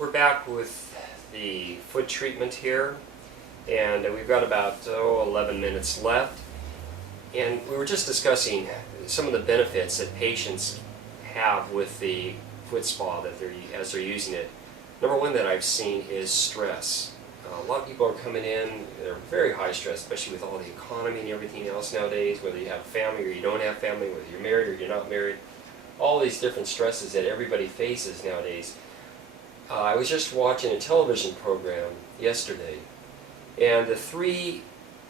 We're back with the foot treatment here, and we've got about 11 minutes left. And we were just discussing some of the benefits that patients have with the foot spa that as they're using it. Number one that I've seen is stress. A lot of people are coming in, they're very high stress, especially with all the economy and everything else nowadays, whether you have family or you don't have family, whether you're married or you're not married. All these different stresses that everybody faces nowadays. I was just watching a television program yesterday, and the three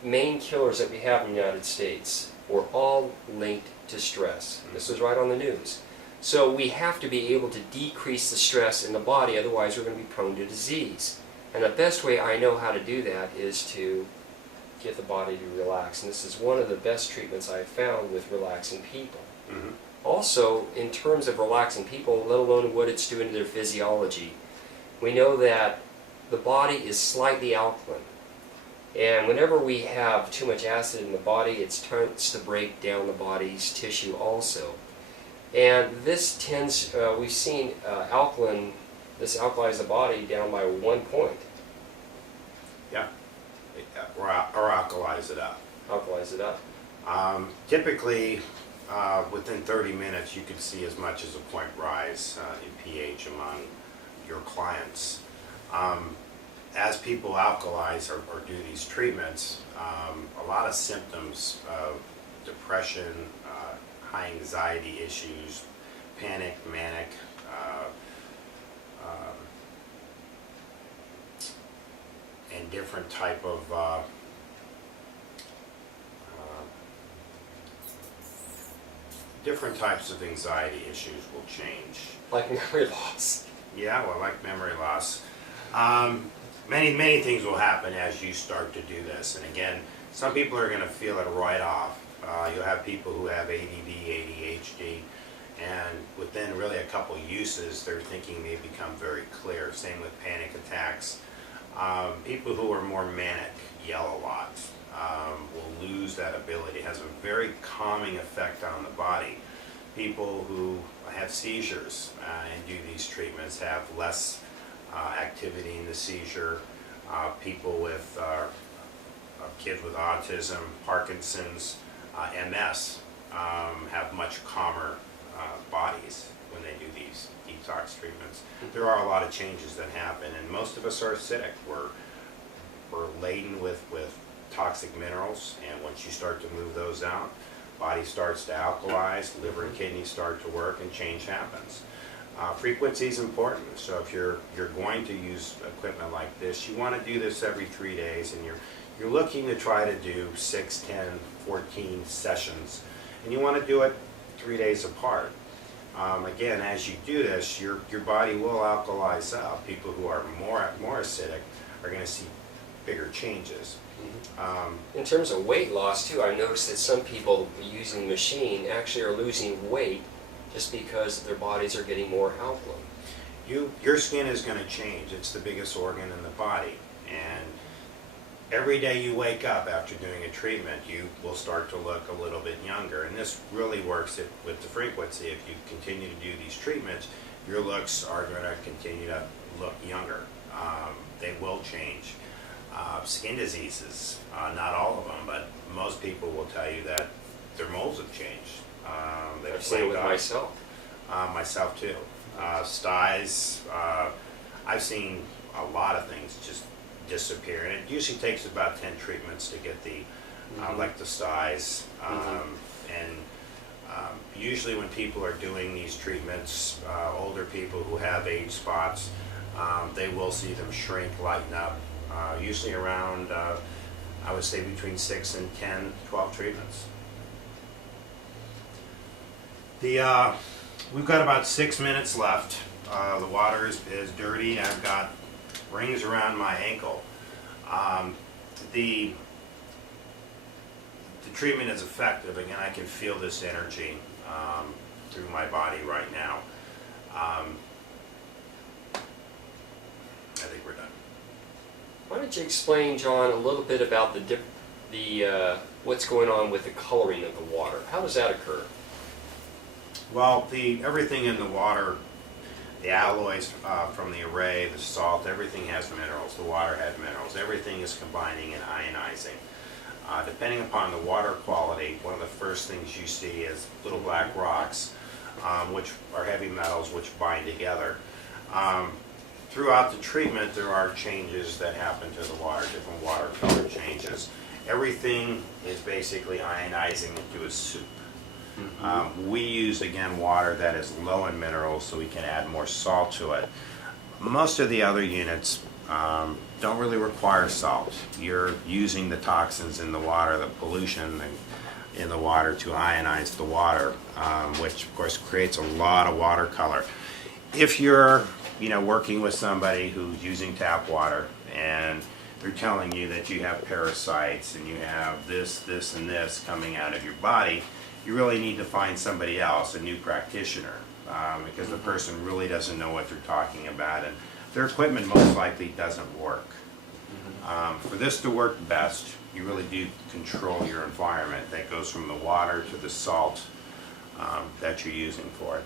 main killers that we have in the United States were all linked to stress. This was right on the news. So we have to be able to decrease the stress in the body, otherwise we're going to be prone to disease. And the best way I know how to do that is to get the body to relax. And this is one of the best treatments I've found with relaxing people. Mm-hmm. Also, in terms of relaxing people, let alone what it's doing to their physiology, we know that the body is slightly alkaline. And whenever we have too much acid in the body, it starts to break down the body's tissue also. And this tends, we've seen this alkalize the body down by 1 point. Yeah, or alkalize it up. Alkalize it up. Typically, within 30 minutes, you could see as much as a point rise in pH among your clients. As people alkalize or do these treatments, a lot of symptoms of depression, high anxiety issues, panic, manic, and different type of different types of anxiety issues will change. Like memory loss. Yeah, well, like memory loss. Many things will happen as you start to do this. And again, some people are going to feel it right off. You'll have people who have ADD, ADHD, and within really a couple uses, their thinking may become very clear. Same with panic attacks. People who are more manic yell a lot. Will lose that ability. It has a very calming effect on the body. People who have seizures and do these treatments have less activity in the seizure. People with kids with autism, Parkinson's, MS have much calmer bodies when they do these detox treatments. There are a lot of changes that happen, and most of us are acidic. We're laden with toxic minerals, and once you start to move those out, body starts to alkalize, liver and kidneys start to work, and change happens. Frequency is important, so if you're going to use equipment like this, you want to do this every 3 days, and you're looking to try to do 6, 10, 14 sessions, and you want to do it 3 days apart. Again, as you do this, your body will alkalize out. People who are more acidic are going to see bigger changes. In terms of weight loss too, I noticed that some people using the machine actually are losing weight just because their bodies are getting more alkaline. Your skin is going to change. It's the biggest organ in the body, and every day you wake up after doing a treatment, you will start to look a little bit younger. And this really works with the frequency. If you continue to do these treatments, your looks are going to continue to look younger. They will change. Skin diseases, not all of them, but most people will tell you that their moles have changed. I've seen it with myself. Myself too. Styes, I've seen a lot of things just disappear, and it usually takes about 10 treatments to get the like the styes. And usually when people are doing these treatments, older people who have age spots, they will see them shrink, lighten up, usually around I would say between 6 and 10, 12 treatments. We've got about 6 minutes left. The water is dirty. I've got rings around my ankle. The treatment is effective. Again, I can feel this energy through my body right now. I think we're done. Why don't you explain, John, a little bit about what's going on with the coloring of the water? How does that occur? Well, everything in the water, The alloys from the array, the salt, everything has minerals. The water has minerals. Everything is combining and ionizing. Depending upon the water quality, one of the first things you see is little black rocks, which are heavy metals which bind together. Throughout the treatment, there are changes that happen to the water, different water color changes. Everything is basically ionizing into a soup. We use, again, water that is low in minerals so we can add more salt to it. Most of the other units don't really require salt. You're using the toxins in the water, the pollution in the water to ionize the water, which of course creates a lot of water color. If you're working with somebody who's using tap water and they're telling you that you have parasites and you have this, this, and this coming out of your body, you really need to find somebody else, a new practitioner, because the person really doesn't know what they're talking about and their equipment most likely doesn't work. For this to work best, you really do control your environment. That goes from the water to the salt that you're using for it.